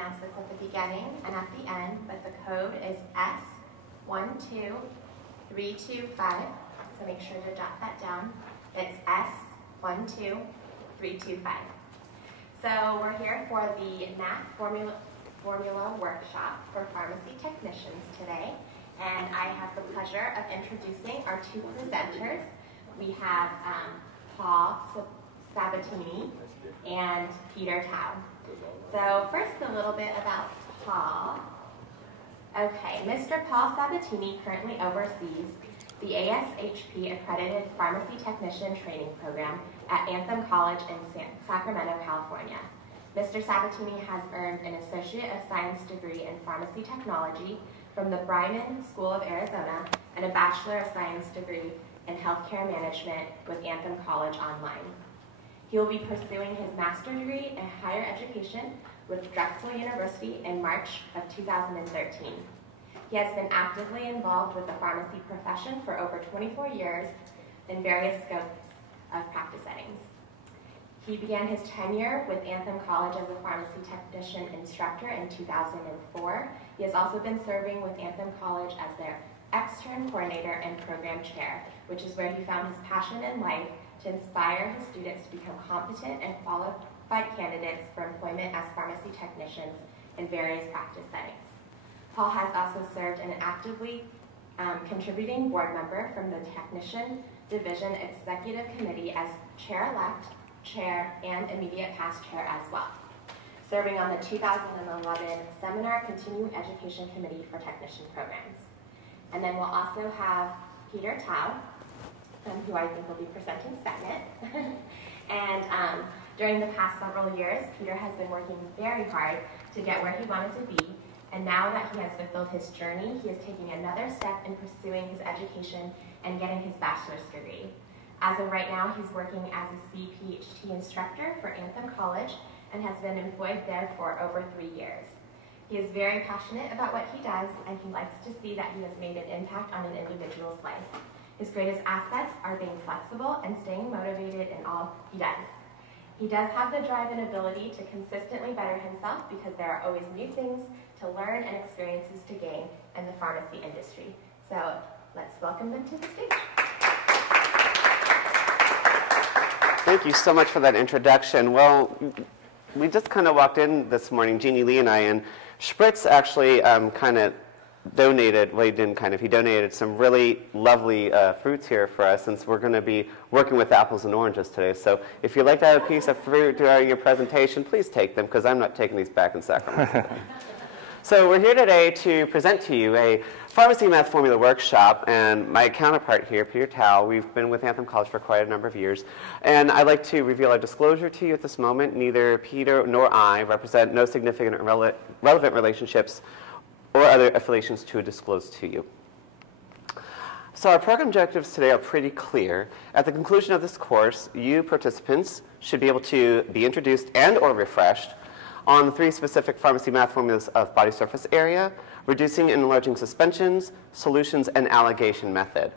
announce this at the beginning and at the end, but the code is S12325. So make sure to jot that down. It's S12325. So we're here for the math formula workshop for pharmacy technicians today. And I have the pleasure of introducing our two presenters. We have Paul Sabatini and Peter Tao. So first, a little bit about Paul. Okay, Mr. Paul Sabatini currently oversees the ASHP Accredited Pharmacy Technician Training Program at Anthem College in Sacramento, California. Mr. Sabatini has earned an Associate of Science degree in Pharmacy Technology from the Bryman School of Arizona and a Bachelor of Science degree in Healthcare Management with Anthem College Online. He will be pursuing his master's degree in higher education with Drexel University in March of 2013. He has been actively involved with the pharmacy profession for over 24 years in various scopes of practice settings. He began his tenure with Anthem College as a pharmacy technician instructor in 2004. He has also been serving with Anthem College as their extern coordinator and program chair, which is where he found his passion in life to inspire his students to become competent and qualified candidates for employment as pharmacy technicians in various practice settings. Paul has also served an actively contributing board member from the Technician Division Executive Committee as chair-elect, chair, and immediate past chair as well, serving on the 2011 Seminar Continuing Education Committee for Technician Programs. And then we'll also have Peter Tao, who I think will be presenting second. And during the past several years, Peter has been working very hard to get where he wanted to be. And now that he has fulfilled his journey, he is taking another step in pursuing his education and getting his bachelor's degree. As of right now, he's working as a CPHT instructor for Anthem College and has been employed there for over 3 years. He is very passionate about what he does, and he likes to see that he has made an impact on an individual's life. His greatest assets are being flexible and staying motivated in all he does. He does have the drive and ability to consistently better himself because there are always new things to learn and experiences to gain in the pharmacy industry. So let's welcome them to the stage. Thank you so much for that introduction. Well, we just kind of walked in this morning, Jeannie Lee and I, and Spritz actually kind of donated, well, he didn't kind of, he donated some really lovely fruits here for us since we're going to be working with apples and oranges today. So if you'd like to have a piece of fruit during your presentation, please take them because I'm not taking these back in Sacramento. So we're here today to present to you a pharmacy math formula workshop, and my counterpart here, Peter Tao, we've been with Anthem College for quite a number of years, and I'd like to reveal our disclosure to you at this moment. Neither Peter nor I represent no significant or relevant relationships or other affiliations to disclose to you. So our program objectives today are pretty clear. At the conclusion of this course, you participants should be able to be introduced and or refreshed on the 3 specific pharmacy math formulas of body surface area, reducing and enlarging suspensions, solutions, and alligation method.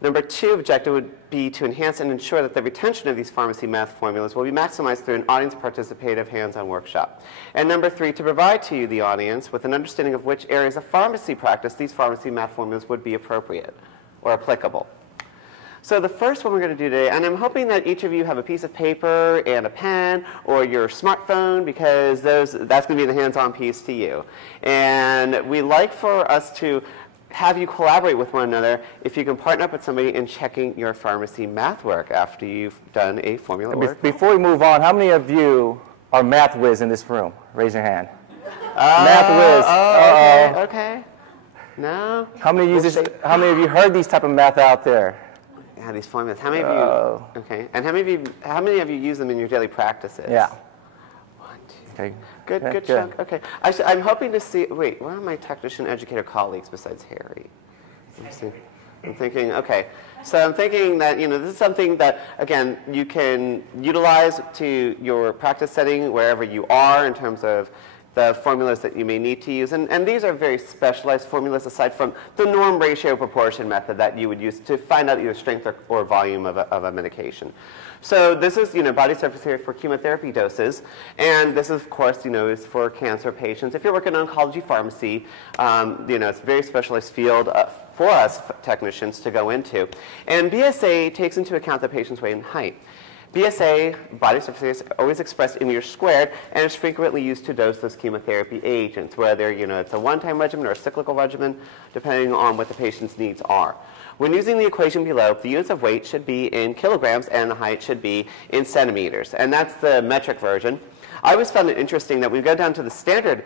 Number 2 objective would be to enhance and ensure that the retention of these pharmacy math formulas will be maximized through an audience participative hands-on workshop. And number 3, to provide to you, the audience, with an understanding of which areas of pharmacy practice these pharmacy math formulas would be appropriate or applicable. So the first one we're going to do today, and I'm hoping that each of you have a piece of paper and a pen or your smartphone because that's going to be the hands-on piece to you. And we like for us to have you collaborate with one another if you can partner up with somebody in checking your pharmacy math work after you've done a formula work. Before we move on, how many of you are math whiz in this room? Raise your hand. Math whiz. Okay. No? How many of you heard these type of math out there? Yeah, these formulas. How many of you? Okay. And how many of you use them in your daily practices? Yeah. 1, 2. Okay. Good chunk. Okay. I'm hoping to see. Wait, where are my technician educator colleagues besides Harry? I'm thinking. Okay. So I'm thinking that this is something that again you can utilize to your practice setting wherever you are in terms of the formulas that you may need to use. And these are very specialized formulas aside from the norm ratio proportion method that you would use to find out either strength or volume of a medication. So this is, body surface area for chemotherapy doses. And this, of course, is for cancer patients. If you're working in oncology pharmacy, it's a very specialized field for us technicians to go into. And BSA takes into account the patient's weight and height. BSA, body surface area, is always expressed in meters squared, and is frequently used to dose those chemotherapy agents, whether it's a one-time regimen or a cyclical regimen, depending on what the patient's needs are. When using the equation below, the units of weight should be in kilograms, and the height should be in centimeters, and that's the metric version. I always found it interesting that we go down to the standard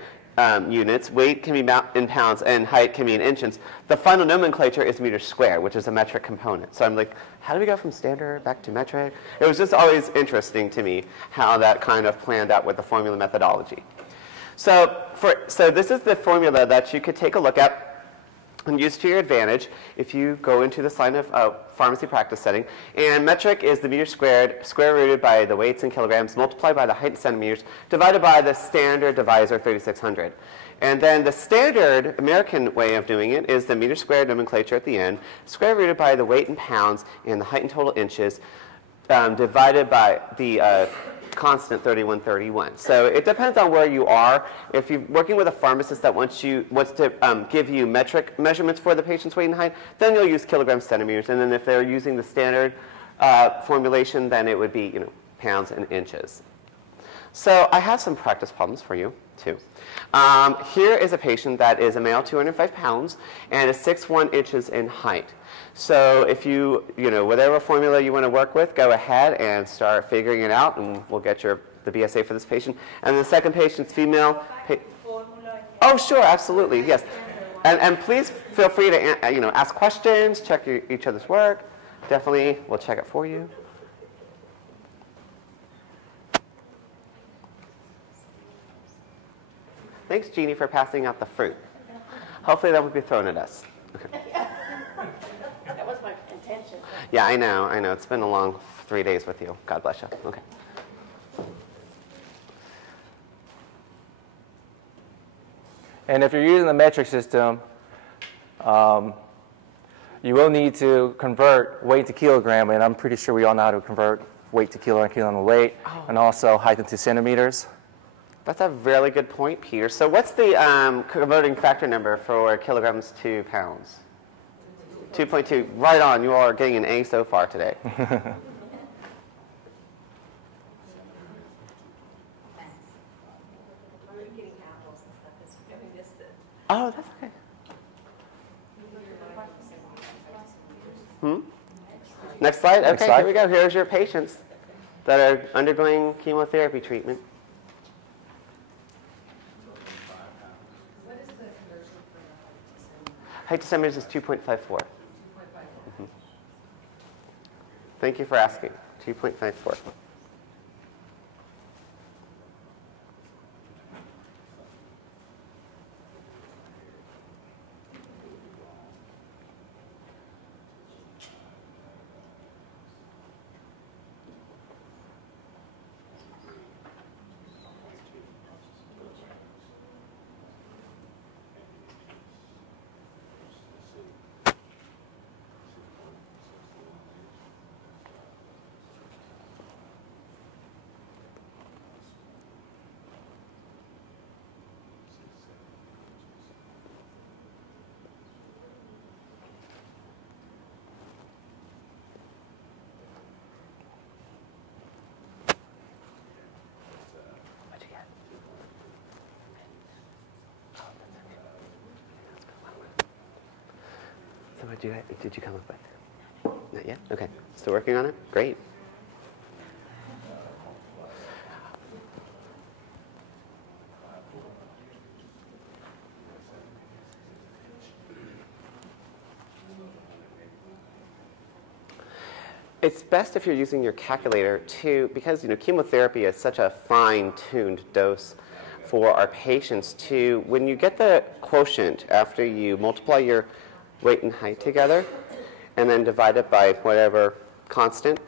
units, weight can be in pounds and height can be in inches. The final nomenclature is meters squared, which is a metric component. So I'm like, how do we go from standard back to metric? It was just always interesting to me how that kind of planned out with the formula methodology. So this is the formula that you could take a look at and use to your advantage if you go into this line of pharmacy practice setting. And metric is the meter squared, square rooted by the weights in kilograms, multiplied by the height in centimeters, divided by the standard divisor 3600. And then the standard American way of doing it is the meter squared nomenclature at the end, square rooted by the weight in pounds and the height in total inches, divided by the constant 3131. So it depends on where you are. If you're working with a pharmacist that wants to give you metric measurements for the patient's weight and height, then you'll use kilograms, centimeters. And then if they're using the standard formulation, then it would be pounds and inches. So I have some practice problems for you too. Here is a patient that is a male, 205 pounds, and is 6'1" inches in height. So if whatever formula you want to work with, go ahead and start figuring it out, and we'll get the BSA for this patient. And the second patient's female. Oh, sure, absolutely, yes. And please feel free to ask questions, check each other's work. Definitely, we'll check it for you. Thanks, Jeannie, for passing out the fruit. Hopefully that won't be thrown at us. Okay. That was my intention. Yeah, I know. It's been a long 3 days with you. God bless you. Okay. And if you're using the metric system, you will need to convert weight to kilogram, and I'm pretty sure we all know how to convert weight to kilogram to weight, and also height into centimeters. That's a really good point, Peter. So what's the converting factor number for kilograms to pounds? 2.2. Right on. You all are getting an A so far today. Oh, that's okay. Next slide? Okay, here we go. Here's your patients that are undergoing chemotherapy treatment. Height to centimeters is 2.54. Thank you for asking. 2.54. So what did you come up with? Not yet? Okay. Still working on it? Great. It's best if you're using your calculator because chemotherapy is such a fine-tuned dose for our patients when you get the quotient after you multiply your weight and height together and then divide it by whatever constant,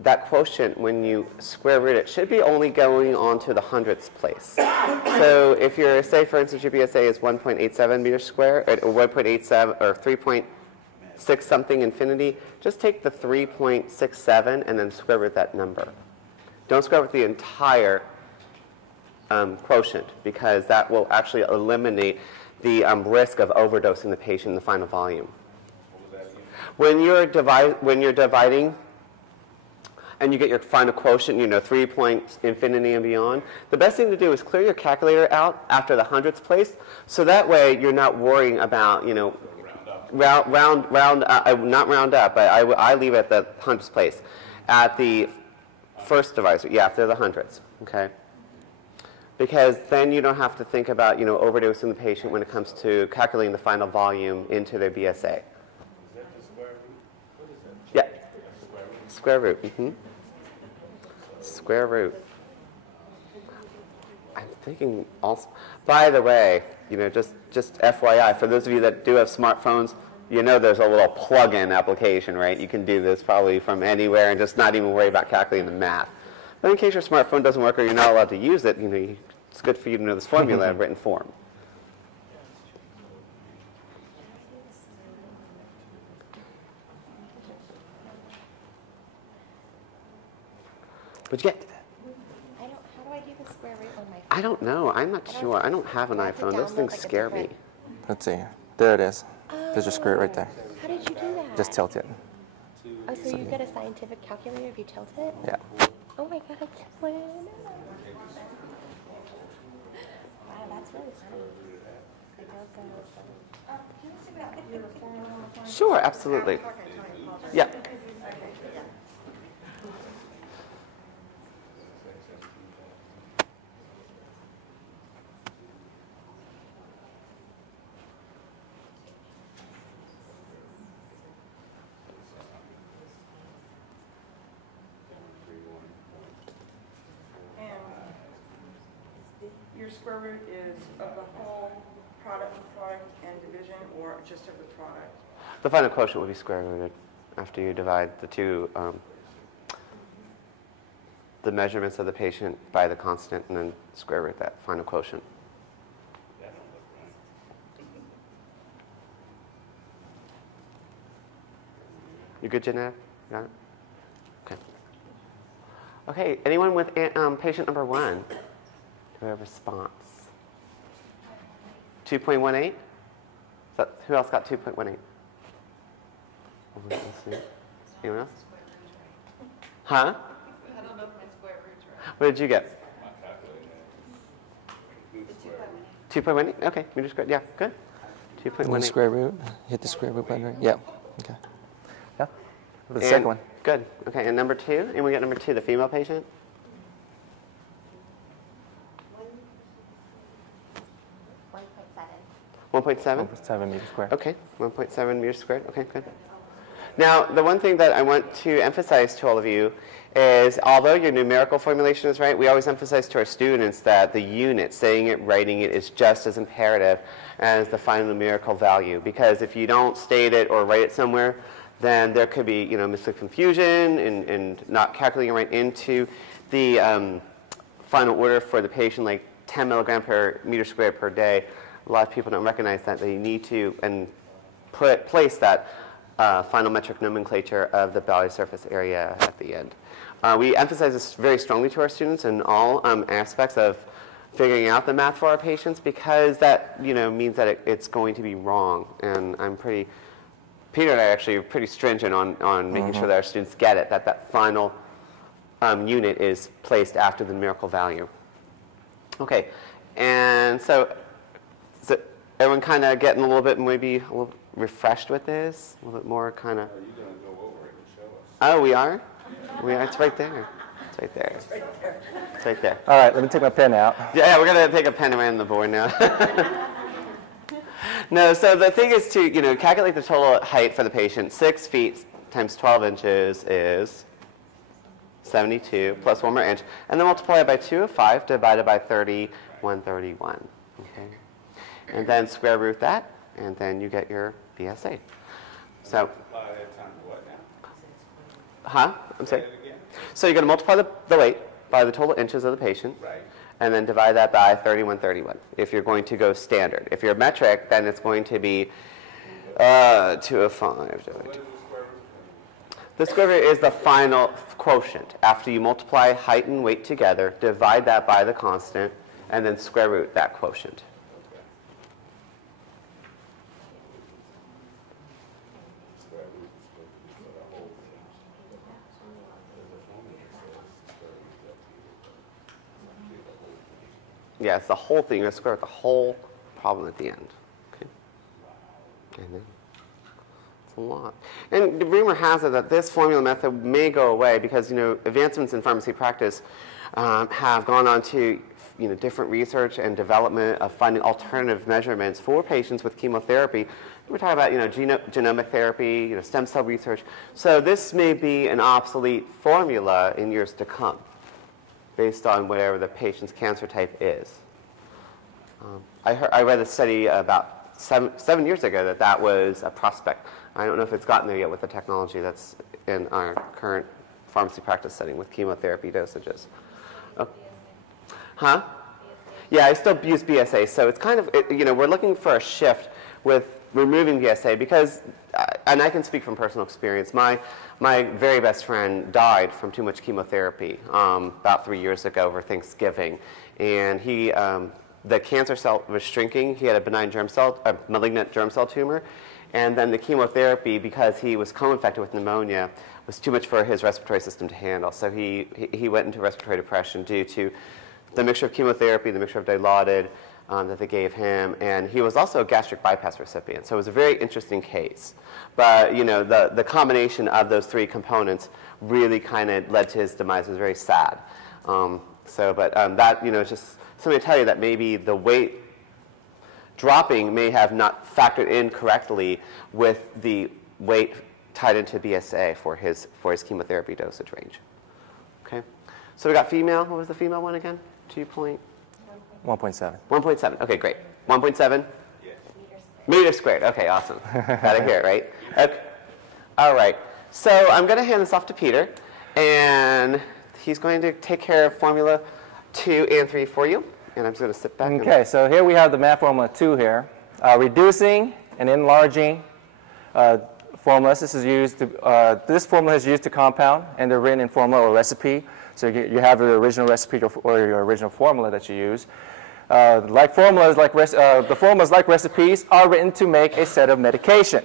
that quotient, when you square root it, should be only going on to the hundredths place. So if you're, say, for instance, your BSA is 1.87 meters squared, or 1.87, or 3.6 something infinity, just take the 3.67 and then square root that number. Don't square root the entire quotient, because that will actually eliminate the risk of overdosing the patient in the final volume. When you're dividing and you get your final quotient, 3 point infinity and beyond, the best thing to do is clear your calculator out after the hundredths place, so that way you're not worrying about, not round up, but I leave it at the hundredths place, at the first divisor, after the hundredths, okay? Because then you don't have to think about, overdosing the patient when it comes to calculating the final volume into their BSA. Is that the square root? What is that? Yeah. Square root? Square root. Square root. I'm thinking also, by the way, just FYI, for those of you that do have smartphones, there's a little plug-in application, right? You can do this probably from anywhere and just not even worry about calculating the math. But in case your smartphone doesn't work or you're not allowed to use it, it's good for you to know this formula in written form. What'd you get? How do I do the square root on my phone? I don't know. I'm not sure. I don't have an Do I have to iPhone. Those download, things like, a scare me. different- Let's see. There it is. There's your square root right there. How did you do that? Just tilt it. Oh, so you get a scientific calculator if you tilt it? Yeah. Oh my god, I can't believe it. Wow, that's really funny. Sure, absolutely. Yeah. Your square root is of the whole product and division, or just of the product? The final quotient will be square rooted after you divide the two, the measurements of the patient by the constant, and then square root that final quotient. You good, Jeanette? Got it? Okay. Okay, anyone with patient number 1? Do we have a response? 2.18? Who else got 2.18? Let's see. Anyone else? Huh? I don't know if my square root's right. What did you get? My calculator. 2.18? Okay, meters squared. Yeah, good. And 2.18. square root. Hit the square root button, right? Yeah. Okay. Yeah. The And- second one. Good. Okay, and number 2? And we got number 2, the female patient? 1.7? 7 meters squared. Okay, 1.7 meters squared. Okay, good. Now, the one thing that I want to emphasize to all of you is, although your numerical formulation is right, we always emphasize to our students that the unit, saying it, writing it, is just as imperative as the final numerical value. Because if you don't state it or write it somewhere, then there could be, mystic confusion and not calculating right into the final order for the patient, like 10 milligram per meter squared per day. A lot of people don't recognize that they need to place that final metric nomenclature of the body surface area at the end. We emphasize this very strongly to our students in all aspects of figuring out the math for our patients, because that means that it's going to be wrong. And Peter and I actually are pretty stringent on making sure that our students get it, that final unit is placed after the numerical value. Okay, and so everyone kind of getting a little bit maybe a little refreshed with this, a little bit more kind of. Are you going to go over it and show us? Oh, we are? We are. It's right there. It's right there. It's right there. All right, let me take my pen out. Yeah, we're going to take a pen around the board now. No, so the thing is to, calculate the total height for the patient. 6 feet times 12 inches is 72 plus 1 more inch. And then multiply it by 2 of 5 divided by 30, 131. Okay? And then square root that, and then you get your BSA. So, Multiply that times what now? huh? I'm sorry? Say it again. So you're going to multiply the weight by the total inches of the patient, Right. and then divide that by 3131 if you're going to go standard. If you're metric, then it's going to be 205. What is the square root? The square root is the final quotient. After you multiply height and weight together, divide that by the constant, and then square root that quotient. Square root is supposed to be for the whole thing. There's a formula that says square root up to the whole thing. Yeah, it's the whole thing. You're going to square root the whole problem at the end. Okay? And then it's a lot. And the rumor has it that this formula method may go away because, advancements in pharmacy practice have gone on to, different research and development of finding alternative measurements for patients with chemotherapy. We're talking about, genomic therapy, stem cell research. So this may be an obsolete formula in years to come, based on whatever the patient's cancer type is. I read a study about seven years ago that was a prospect. I don't know if it's gotten there yet with the technology that's in our current pharmacy practice setting with chemotherapy dosages. Huh? Yeah, I still use BSA, so it's kind of, we're looking for a shift with removing BSA because, and I can speak from personal experience, my very best friend died from too much chemotherapy about 3 years ago over Thanksgiving, and he, the cancer cell was shrinking. He had a malignant germ cell tumor, and then the chemotherapy, because he was co-infected with pneumonia, was too much for his respiratory system to handle. So he went into respiratory depression due to the mixture of chemotherapy, the mixture of Dilaudid that they gave him, and he was also a gastric bypass recipient. So it was a very interesting case. But the combination of those three components really kind of led to his demise. It was very sad. That just something to tell you that maybe the weight dropping may have not factored in correctly with the weight tied into BSA for his chemotherapy dosage range. Okay, so we got female. What was the female one again? 2.1.7. 1.7. Okay, great. 1.7. Yes. Meters squared. Okay, awesome. Got it here, right? Okay. All right. So I'm going to hand this off to Peter, and he's going to take care of formula 2 and 3 for you. And I'm just going to sit back. Okay, so here we have the math formula 2 here. Reducing and enlarging formulas. This formula is used to compound, and they're written in formula or recipe. So you have your original recipe or your original formula that you use. The formulas, like recipes, are written to make a set of medication.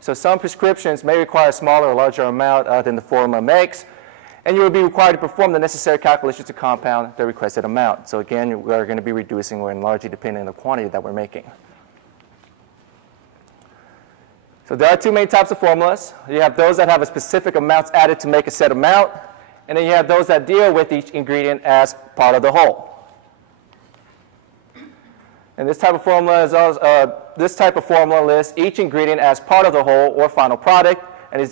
So some prescriptions may require a smaller or larger amount than the formula makes, and you will be required to perform the necessary calculations to compound the requested amount. So again, we are going to be reducing or enlarging depending on the quantity that we're making. So there are two main types of formulas. You have those that have a specific amounts added to make a set amount, and then you have those that deal with each ingredient as part of the whole. And this type of formula lists each ingredient as part of the whole or final product, and it is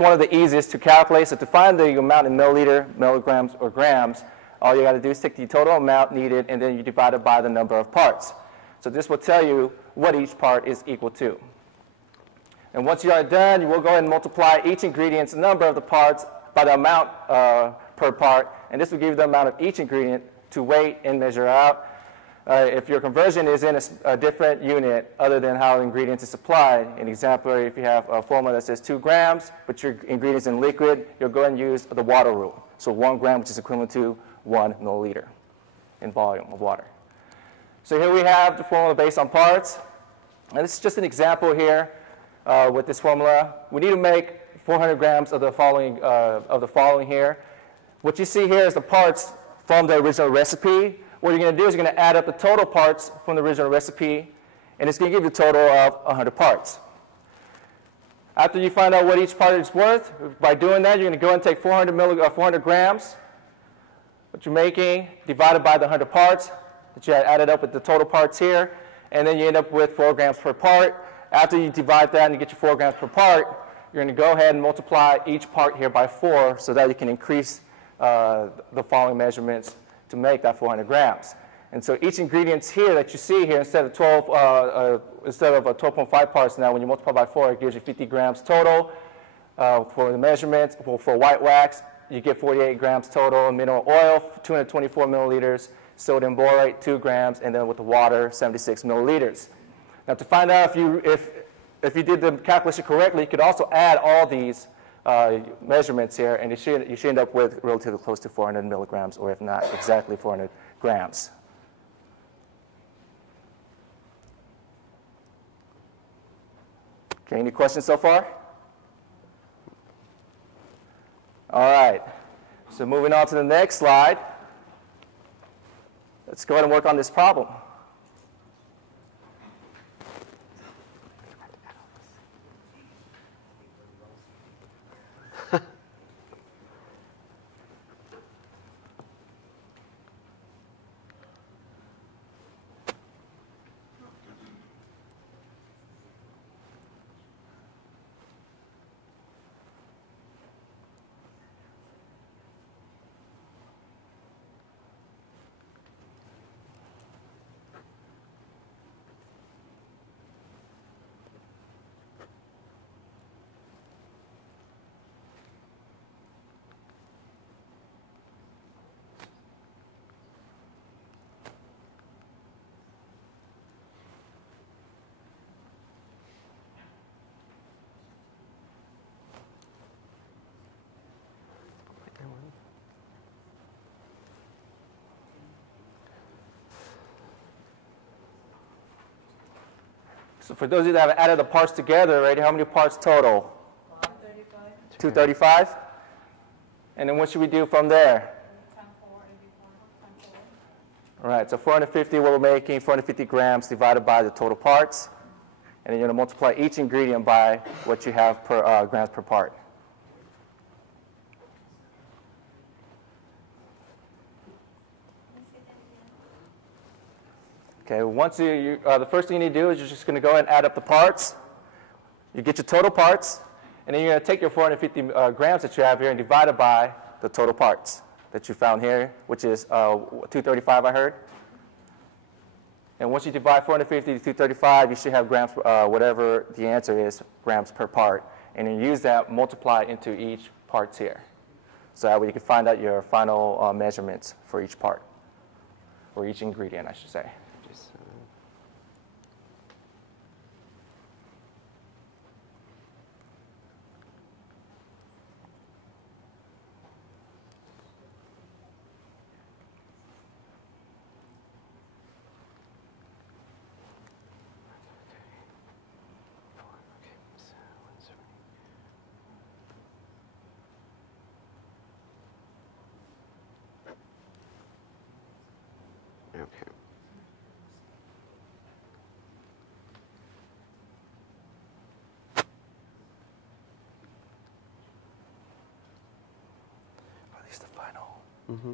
one of the easiest to calculate. So to find the amount in milliliter, milligrams, or grams, all you got to do is take the total amount needed, and then you divide it by the number of parts. So this will tell you what each part is equal to. And once you are done, you will go ahead and multiply each ingredient's number of the parts by the amount per part, and this will give you the amount of each ingredient to weigh and measure out. If your conversion is in a different unit other than how ingredients are supplied, an example, if you have a formula that says 2 grams, but your ingredients in liquid, you'll go ahead and use the water rule. So 1 gram, which is equivalent to 1 milliliter in volume of water. So here we have the formula based on parts. And this is just an example here with this formula. We need to make 400 grams of the following here. What you see here is the parts from the original recipe. What you're going to do is you're going to add up the total parts from the original recipe, and it's going to give you a total of 100 parts. After you find out what each part is worth, by doing that, you're going to go and take 400 grams, what you're making, divided by the 100 parts that you had added up with the total parts here, and then you end up with 4 grams per part. After you divide that and you get your 4 grams per part, you're going to go ahead and multiply each part here by 4 so that you can increase the following measurements to make that 400 grams. And so each ingredient here that you see here, instead of 12.5 parts now, when you multiply by 4, it gives you 50 grams total. For the measurements, for white wax, you get 48 grams total. Mineral oil, 224 milliliters. Sodium borate, 2 grams. And then with the water, 76 milliliters. Now to find out if you did the calculation correctly, you could also add all these measurements here, and you should end up with relatively close to 400 milligrams, or if not, exactly 400 grams. Okay, any questions so far? All right, so moving on to the next slide. Let's go ahead and work on this problem. So for those of you that have added the parts together already, how many parts total? 235. 235? And then what should we do from there? All right, so 450, what we're making, 450 grams divided by the total parts. And then you're going to multiply each ingredient by what you have per grams per part. Okay, once the first thing you need to do is you're just going to go ahead and add up the parts. You get your total parts, and then you're going to take your 450 grams that you have here and divide it by the total parts that you found here, which is 235, I heard. And once you divide 450 to 235, you should have grams, whatever the answer is, grams per part. And then use that, multiply into each parts here. So that way you can find out your final measurements for each part, or each ingredient, I should say. Okay. Are these the final? Mm-hmm.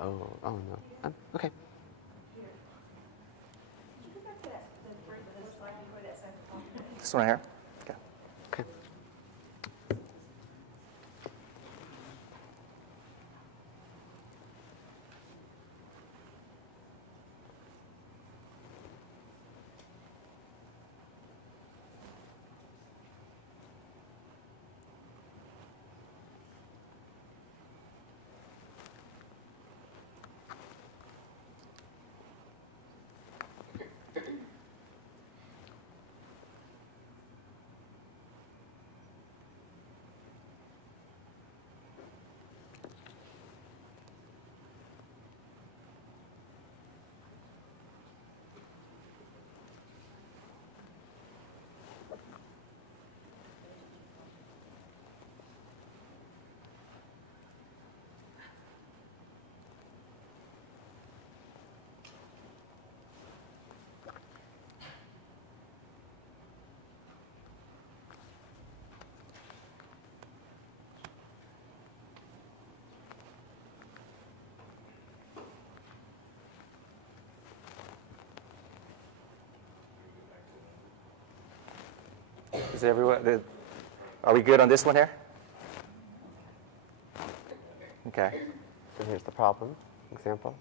Oh no. Okay. This one here? Okay. Okay. Is everyone, are we good on this one here? Okay. So here's the problem example.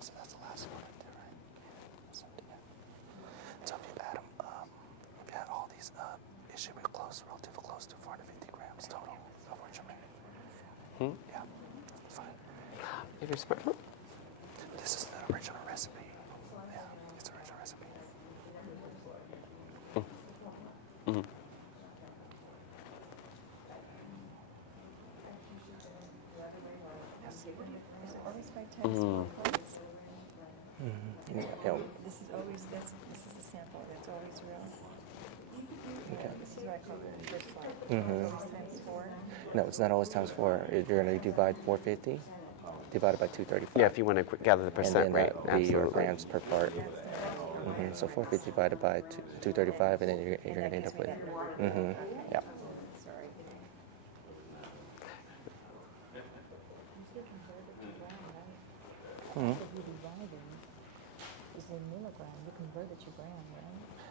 So that's the last one right there, right? So if you add them up, if you add all these up, it should be close, relatively close to 450 grams total of what you're making. Yeah, fine. If you're smart. This is the original recipe. Yeah, it's the original recipe. Mm-hmm. Always by text. Yeah. This is always, this is the sample, that's always real. Okay. This is what I call the first slide. Always times 4. No, it's not always times 4. You're going to divide 450 divided by 235. Yeah, if you want to gather the percent and then rate, be your absolutely. grams per part. So 450 divided by 235, and then you're going to end up with. Yeah.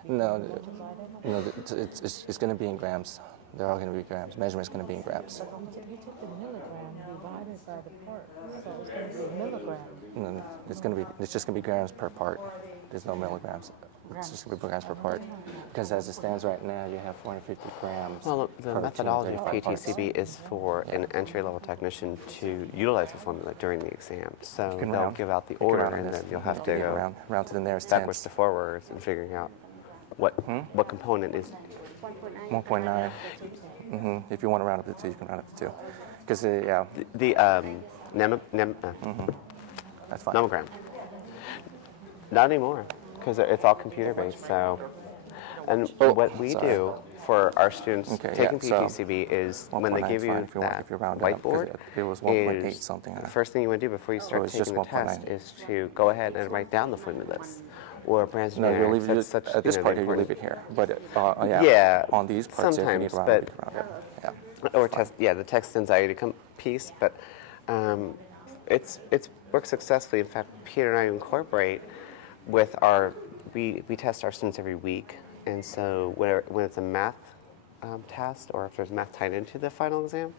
No, it's going to be in grams. They're all going to be grams. Measurement's going to be in grams. You took the milligram divided by the part, so it's going to be a milligram. No, it's just going to be grams per part. There's no milligrams. It's just going to be grams per part. Because as it stands right now, you have 450 grams. Well, the per methodology of 235 parts. PTCB is for an entry-level technician to utilize the formula during the exam. So can they'll round. give out the You can order, round and this. then you'll have to Yeah, go round to the nearest backwards tenths. to forwards and figuring out what component is. 1.9. If you want to round up to 2, you can round up to 2. Because, yeah, The that's fine. nomogram. Not anymore, because it's all computer-based. So, and what we sorry. do for our students Okay, taking yeah, so PTCB is when they 1.9 give is you fine that if you round it up, 'cause whiteboard, it was 1.8 is something. the first thing you want to do before you start it's taking the just test 1.9. is to go ahead and write down the formulas or brands No, you leave generics. it at this part here. You leave it here, but Yeah, on these parts, if you need sometimes, to round but- it, you can round it. Yeah. or test, the text anxiety piece, but it's worked successfully. In fact, Peter and I incorporate with we test our students every week, and so when it's a math test or if there's math tied into the final exam,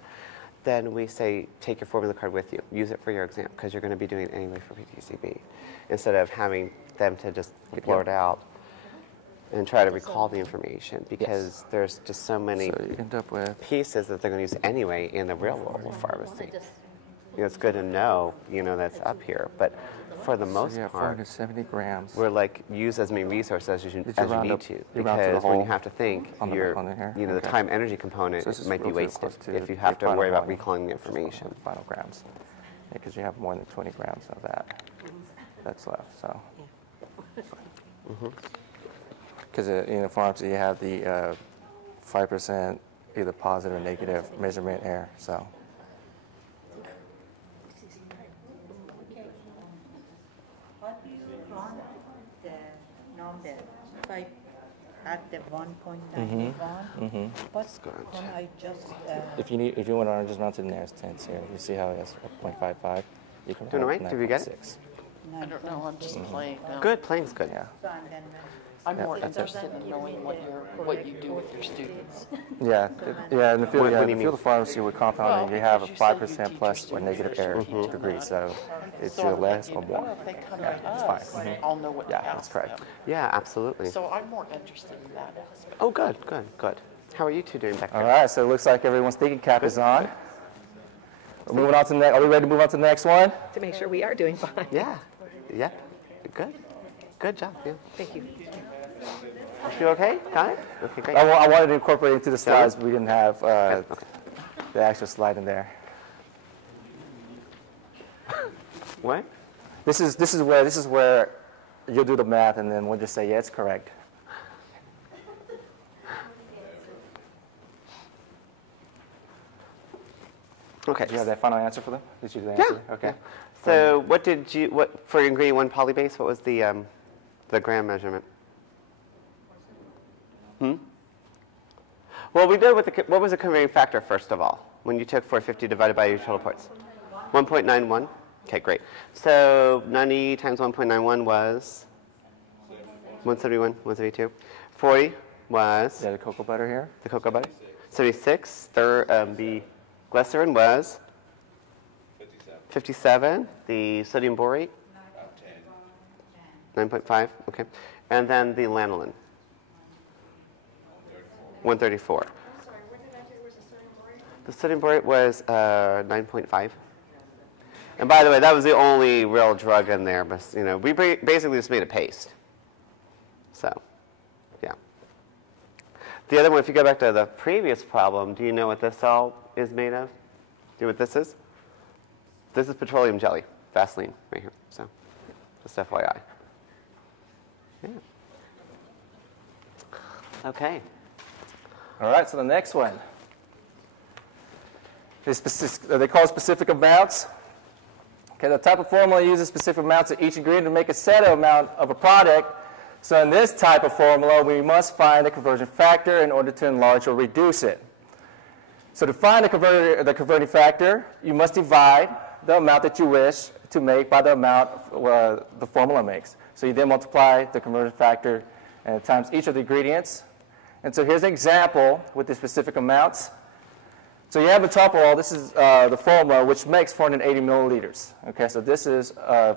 then we say take your formula card with you, use it for your exam because you're going to be doing it anyway for PTCB, instead of having them to just blurt out and try to recall the information because there's just so many So you end up with pieces that they're going to use anyway in the real world of pharmacy. It's good to know, that's up here, but for the most part, 470 grams. we're like use as many resources as you round need up- to, you round to the because when you whole have to think, on the- you're, on the hair? the Okay. time energy component So this is might be relatively wasted close to if you your have to final worry about volume. recalling the information. Final grams. because you have more than 20 grams of that that's left. So, because in the pharmacy you have the 5% either positive or negative measurement error. So. What do you want the number? If I add the 1.91, what's go ahead. when I just If you want to just mount to the nearest tens here, you see how it has 0.55. You can Doing all have right? Did we get it? 9.6. I don't know, I'm just playing now. Good, playing's good. Yeah. and then I'm more that's it. interested in knowing what you do with your students. Yeah, in the field, What do you the mean? field of pharmacy with compounding, Well, you have a because you said you 5% teach plus your or negative students error your degree, so it's So either I'm less or thinking, more. well, if they come to It's us, fine. I'll know what to Yeah, ask that's correct. them. Yeah, absolutely. So I'm more interested in that aspect. Oh, good, good, good. How are you two doing back there? All right, so it looks like everyone's thinking cap is on. We're moving on to the next. Are we ready to move on to the next one? To make sure we are doing fine. Yeah, yeah, good. Good job, yeah. Thank you. You okay? Got it? Okay, great. I wanted to incorporate it into the slides, but we didn't have Okay. the actual slide in there. What? This is where you'll do the math, and then we'll just say, yeah, it's correct. Okay. Do you have that final answer for them? Did you do the Yeah. answer? Okay. yeah. So what for ingredient 1 polybase, what was the gram measurement? Well, we did what was the converting factor, first of all, when you took 450 divided by your total parts? 1.91? Okay, great. So 90 times 1.91 was 171, 172. 40 was Yeah, the cocoa butter here. the cocoa butter. 76. The glycerin was 57. The sodium borate? 9.5. Okay. And then the lanolin? 134. The sodium borate was 9.5. And by the way, that was the only real drug in there. But we basically just made a paste. So, yeah. The other one, if you go back to the previous problem, do you know what this all is made of? Do you know what this is? This is petroleum jelly, Vaseline, right here. So, just FYI. Yeah. Okay. All right, so the next one. They call it specific amounts. Okay, the type of formula uses specific amounts of each ingredient to make a set amount of a product. So in this type of formula, we must find the conversion factor in order to enlarge or reduce it. So to find the converting factor, you must divide the amount that you wish to make by the amount the formula makes. So you then multiply the conversion factor and times each of the ingredients. And so here's an example with the specific amounts. So you have metoprolol. This is the formula which makes 480 milliliters. Okay, so this is a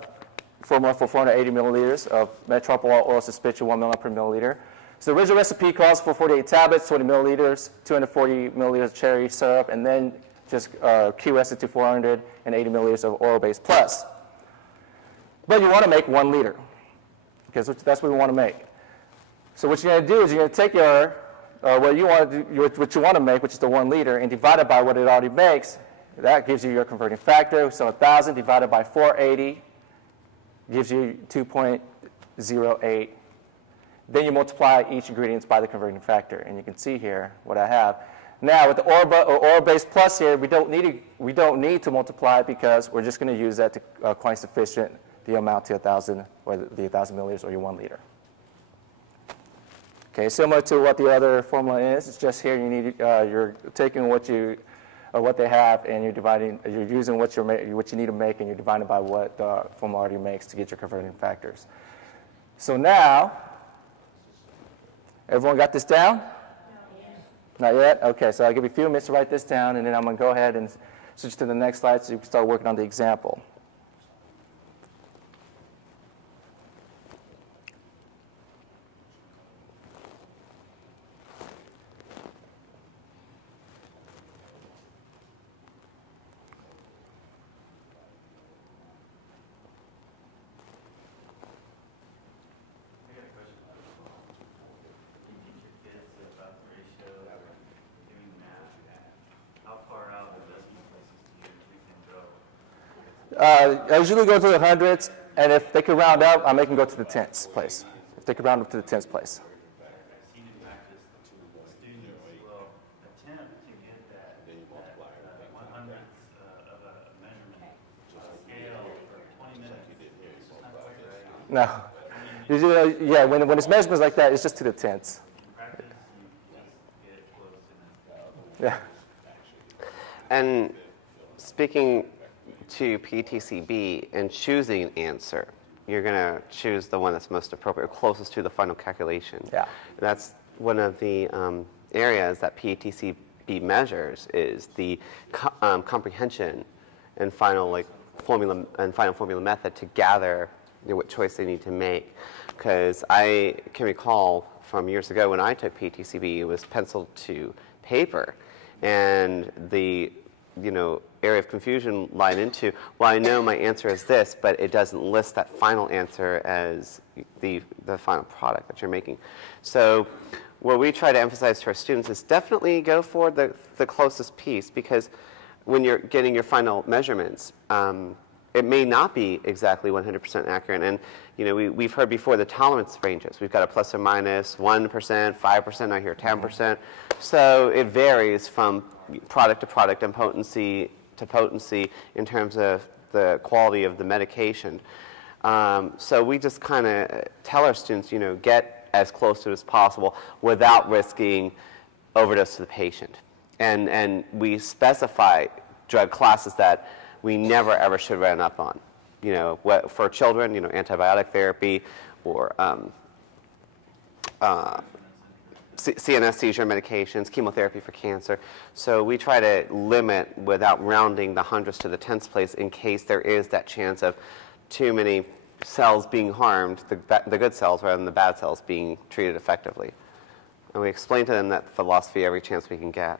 formula for 480 milliliters of metoprolol oral suspension, 1 milliliter per milliliter. So the original recipe calls for 48 tablets, 20 milliliters, 240 milliliters of cherry syrup, and then just QS it to 480 milliliters of oral-based plus. But you want to make 1 liter, because that's what we want to make. So what you're going to do is you're going to take your what you want to make, which is the 1 liter, and divide it by what it already makes. That gives you your converting factor. So 1,000 divided by 480 gives you 2.08. Then you multiply each ingredient by the converting factor, and you can see here what I have. Now with the oral-based plus here, we don't need to multiply because we're just going to use that to quite sufficient the amount to 1,000 or the 1,000 milliliters or your 1 liter. Okay, similar to what the other formula is. It's just here you're taking what they have and you're using what you need to make, and you're dividing by what the formula already makes to get your converting factors. So now, everyone got this down? Not yet? Okay, so I'll give you a few minutes to write this down, and then I'm going to go ahead and switch to the next slide so you can start working on the example. I usually go to the hundreds, and if they could round up, I make them go to the tenths place. If they could round up to the tenths place. No. Usually, yeah, when it's measurements like that, it's just to the tenths. Yeah. And speaking to PTCB and choosing an answer, you're going to choose the one that's most appropriate, closest to the final calculation. Yeah. That's one of the areas that PTCB measures is the comprehension and final formula method to gather what choice they need to make. Because I can recall from years ago when I took PTCB, it was pencil to paper, and the area of confusion lied into, well, I know my answer is this, but it doesn't list that final answer as the final product that you're making. So what we try to emphasize to our students is definitely go for the closest piece, because when you're getting your final measurements, it may not be exactly 100% accurate. And we've heard before the tolerance ranges. We've got a plus or minus 1%, 5%, I hear 10%. So it varies from product to product and potency to potency in terms of the quality of the medication. So we just kind of tell our students, get as close to it as possible without risking overdose to the patient. And we specify drug classes that we never ever should run up on. For children, antibiotic therapy or CNS seizure medications, chemotherapy for cancer. So we try to limit without rounding the hundreds to the tenths place in case there is that chance of too many cells being harmed, the good cells rather than the bad cells being treated effectively. And we explain to them that philosophy every chance we can get.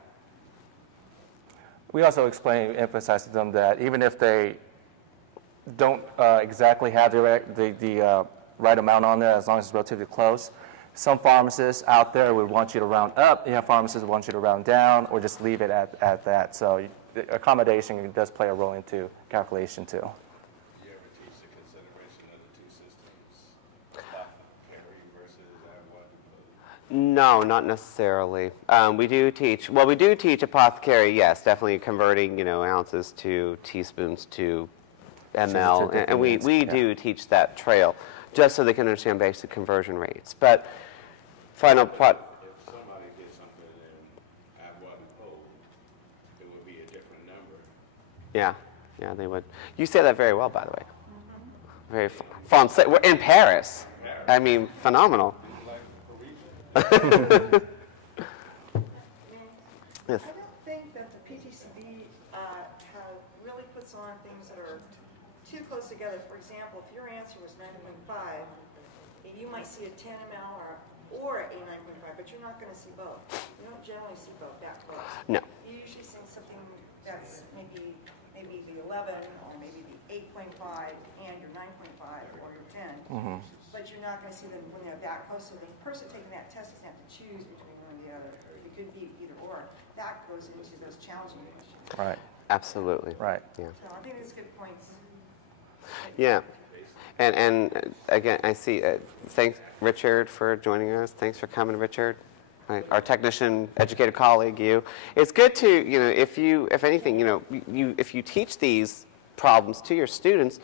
We also emphasize to them that even if they don't exactly have the right amount on there, as long as it's relatively close, some pharmacists out there would want you to round up. You have pharmacists who want you to round down or just leave it at that. So accommodation does play a role into calculation too. Do you ever teach the consideration of the two systems, apothecary versus what? No, not necessarily. We do teach apothecary, yes, definitely converting, ounces to teaspoons to ml, and we do teach that trail, just so they can understand basic conversion rates. But final part. If somebody did something in Agua code, it would be a different number. Yeah, they would. You say that very well, by the way. Very fun. We're in Paris. I mean, phenomenal. Yes. I don't think that the PTCB really puts on things that are too close together. For example, if your answer was 9.5, and you might see a 10 ml or a 9.5, but you're not going to see both. You don't generally see both that close. No. You usually see something that's maybe the 11 or maybe the 8.5 and your 9.5 or your 10. But you're not going to see them when they're that close. So the person taking that test doesn't have to choose between one or the other. It could be either or. That goes into those challenging questions. Right. Absolutely. Right. Yeah. So I think that's good points. Yeah. And again, I see, thanks, Richard, for joining us. Thanks for coming, Richard. Right. Our technician, educated colleague, you. It's good to, if anything, if you teach these problems to your students,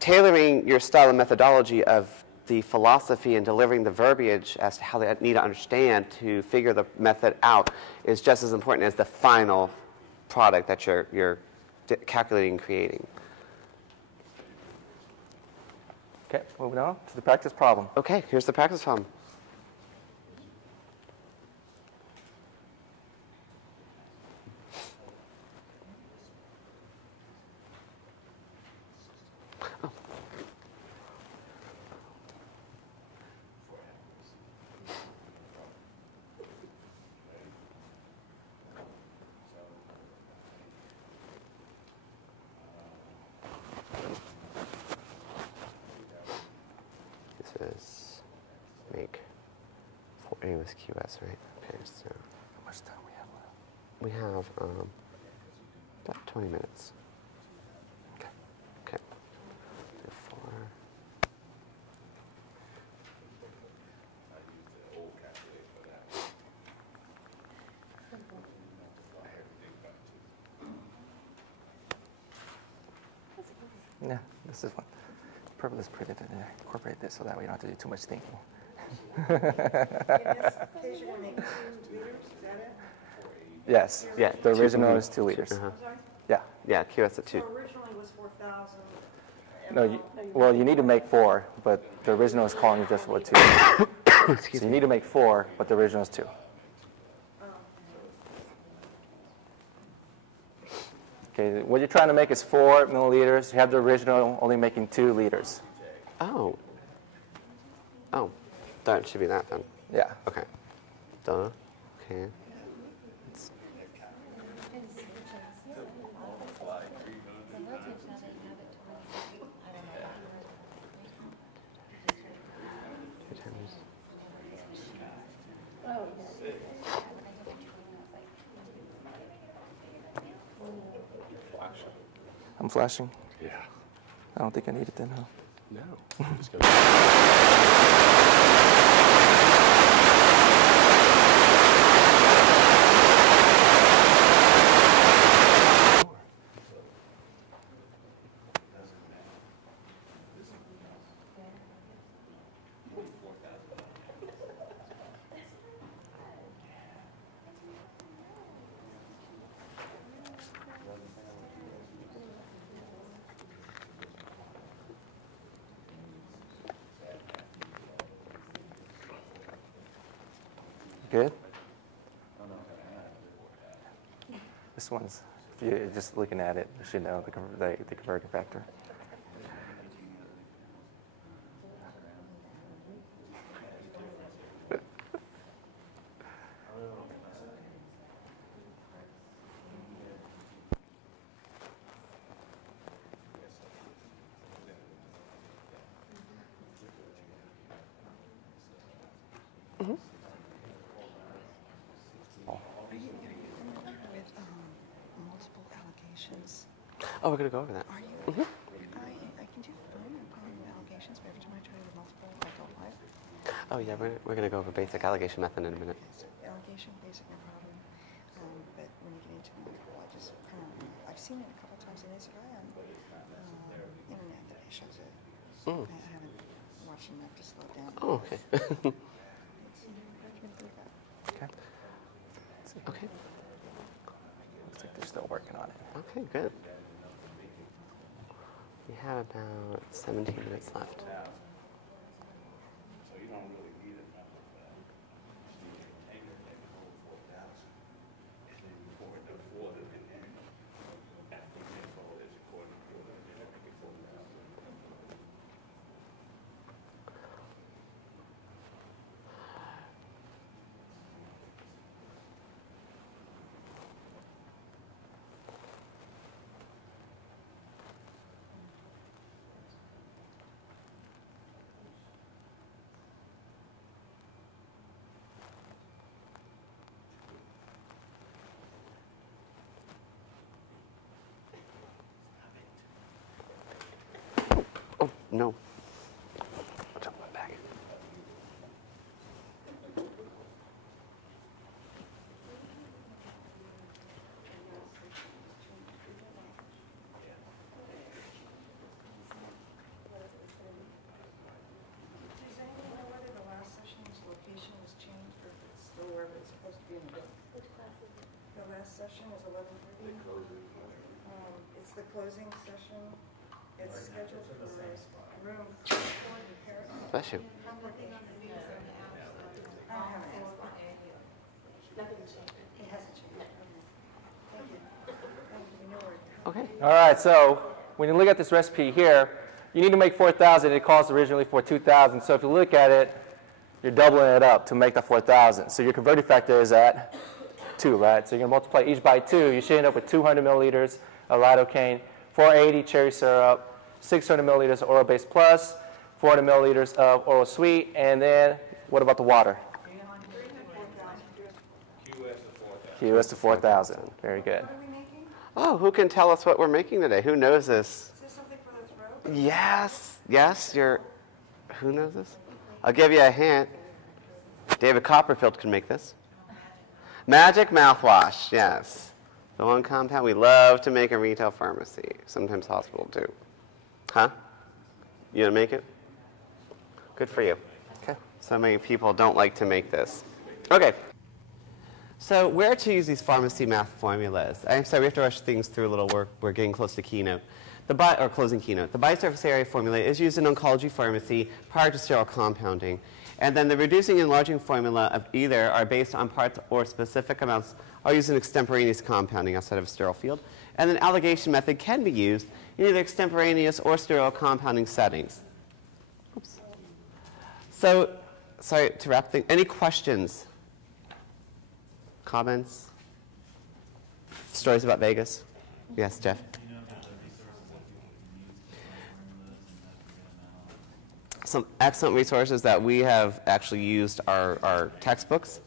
tailoring your style and methodology of the philosophy and delivering the verbiage as to how they need to understand to figure the method out is just as important as the final product that you're calculating and creating. Okay, moving on to the practice problem. Okay, here's the practice problem. Is make 4A was QS, right? Okay, so How much time we have left? we have about 20 minutes. Okay. Yeah, this is one. Purple is printed and incorporate this so that we don't have to do too much thinking. In this case, you're gonna make 2 liters, is that it? Yes. Yeah, The 2 original mhm. is 2 liters. Uh-huh. I'm sorry? Yeah. Yeah, QS at 2. So originally it was 4,000. No, well, you need to make 4, but the original is calling just for 2. So you need to make 4, but the original is 2. Okay, what you're trying to make is 4 milliliters. You have the original only making 2 liters. Oh. Oh, that should be that then. Yeah. Okay. Duh. Okay. I'm flashing. Yeah. I don't think I need it then, huh? No. Just go. Good? This one's, if you're just looking at it, you should know the converting factor. With multiple allegations. Oh, we're going to go over that. Are you? I can do fine. I'm calling them allegations, but every time I try with multiple, I don't like. Oh, yeah, we're going to go over basic allegation method in a minute. Allegation, basic, no problem. But when you get into multiple, I just kind of, I've seen it a couple times, and there's a guy on internet that shows it. Mm. I haven't watched enough to slow down. Oh, okay. It's been pretty bad. Okay. Okay. Looks like they're still working on it. Okay, good. We have about 17 minutes left. So you don't really need enough of that. You need a container that can hold 4,000. And then you pour the water in there. After you mix all this, you pour the water in there, make it 4,000. Oh, no. I'll jump my back. Does anyone know whether the last session's location was changed or if it's still where it's supposed to be in the book? The last session is 11:30. It's the closing session. It's scheduled for room 4 in Paris. Bless you. I don't have an answer. It hasn't changed. Okay. Thank you. Thank you. We know where it Okay. All right, so when you look at this recipe here, you need to make 4,000. It calls originally for 2,000. So if you look at it, you're doubling it up to make the 4,000. So your converting factor is at 2, right? So you're going to multiply each by 2. You should end up with 200 milliliters of lidocaine, 480 cherry syrup, 600 milliliters of Oral Base Plus, 400 milliliters of Oral Sweet, and then what about the water? QS to 4,000. Very good. What are we making? Oh, who can tell us what we're making today? Who knows this? Is this something for the throat? Yes. Yes, you're... Who knows this? I'll give you a hint. David Copperfield can make this. Magic mouthwash, yes. The one compound we love to make in retail pharmacy, sometimes hospital too. Huh? You gonna make it? Good for you. Okay. So many people don't like to make this. Okay. So where to use these pharmacy math formulas? I'm sorry, we have to rush things through a little. We're getting close to keynote. Or closing keynote. The bisurface area formula is used in oncology pharmacy prior to sterile compounding. And then the reducing and enlarging formula of either are based on parts or specific amounts are used in extemporaneous compounding outside of a sterile field. And then alligation method can be used in either extemporaneous or sterile compounding settings. Oops. So, sorry to wrap things. Any questions? Comments? Stories about Vegas? Yes, Jeff? Some excellent resources that we have actually used are textbooks,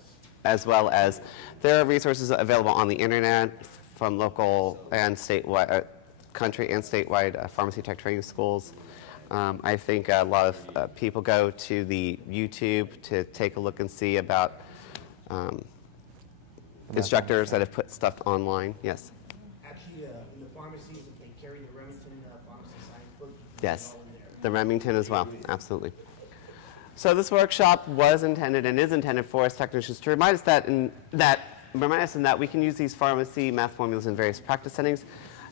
as well as there are resources available on the internet from local and statewide, country and statewide pharmacy tech training schools. I think a lot of people go to the YouTube to take a look and see about instructors that have put stuff online. Yes? Actually, in the pharmacies, they carry the Remington pharmacy science book. Yes. The Remington as well, absolutely. So this workshop was intended and is intended for us technicians to remind us that we can use these pharmacy math formulas in various practice settings.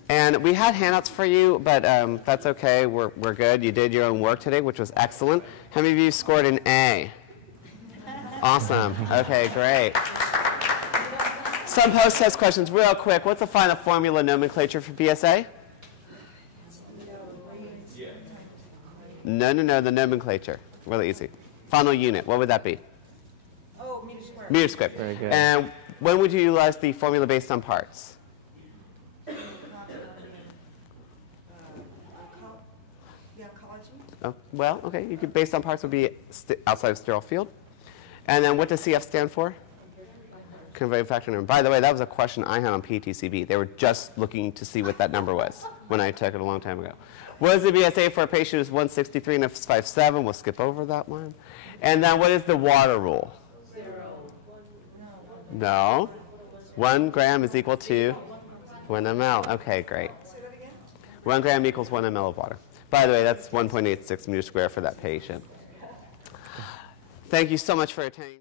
And we had handouts for you, but that's okay. We're good. You did your own work today, which was excellent. How many of you scored an A? Awesome. Okay, great. Some post-test questions real quick. What's the final formula nomenclature for BSA? No, the nomenclature. Really easy. Final unit, what would that be? Oh, meter squared. Meter squared. Very good. And when would you utilize the formula based on parts? The oncology. Oh, well, okay. You could based on parts would be outside of sterile field. And then what does CF stand for? Conveyed factor number. By the way, that was a question I had on PTCB. They were just looking to see what that number was when I took it a long time ago. What is the BSA for a patient who's 163 and F57? We'll skip over that one. And then what is the water rule? 0. No. 1 gram is equal to 1 ml. Okay, great. Say that again? 1 gram equals 1 ml of water. By the way, that's 1.86 meters squared for that patient. Thank you so much for attending.